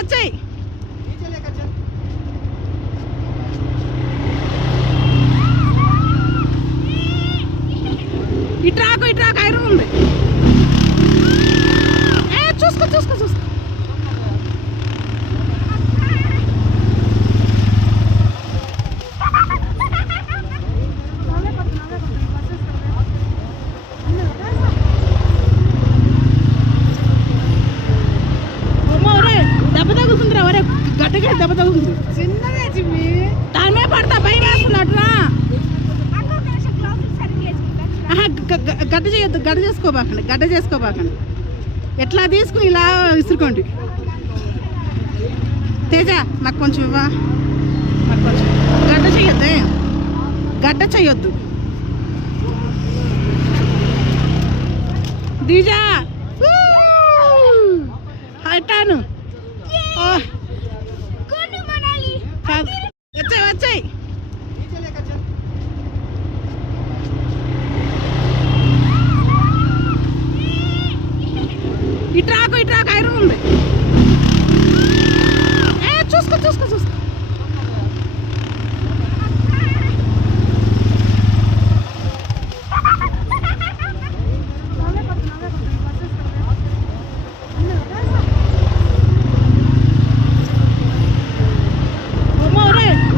వచ్చాయి ఇట్రాకు ఐరన్ ఉంది చూసుకో చూసుకో చూసుకో దెబ్బ తగులుతుందిరా ఒరే గడ్డగా దెబ్బ తగులుతుంది చిన్నదే చిమ్మి దాని మీద పడతా భయం వేస్తున్నట్టురా గడ్డ చేయొద్దు గడ్డ చేసుకోబాకండి ఎట్లా తీసుకుని ఇలా విసురుకోండి తేజ నాకు కొంచెం ఇవ్వా నాకు కొంచెం గడ్డ చేయొద్దు దీజా హటాను వచ్చాయి ఇట్రాకు ఐరన్ ఉంది చూసుకో చూసుకో చూసుకో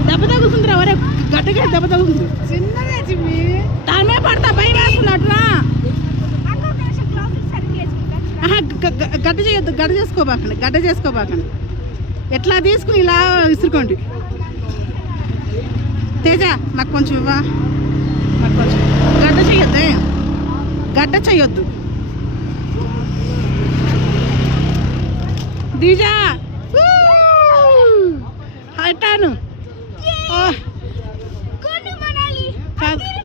దెబ్బ తగులుతుందిరా ఒరే గడ్డగా దెబ్బ తగులుతుంది చిన్నదే చిమ్మి దాని మీద పడతా భయం వేస్తున్నట్టురా గడ్డ చేయొద్దు గడ్డ చేసుకోబాకండి ఎట్లా తీసుకుని ఇలా విసురుకోండి తేజ నాకు కొంచెం ఇవ్వా నాకు కొంచెం గడ్డ చేయొద్దు దీజా హటాను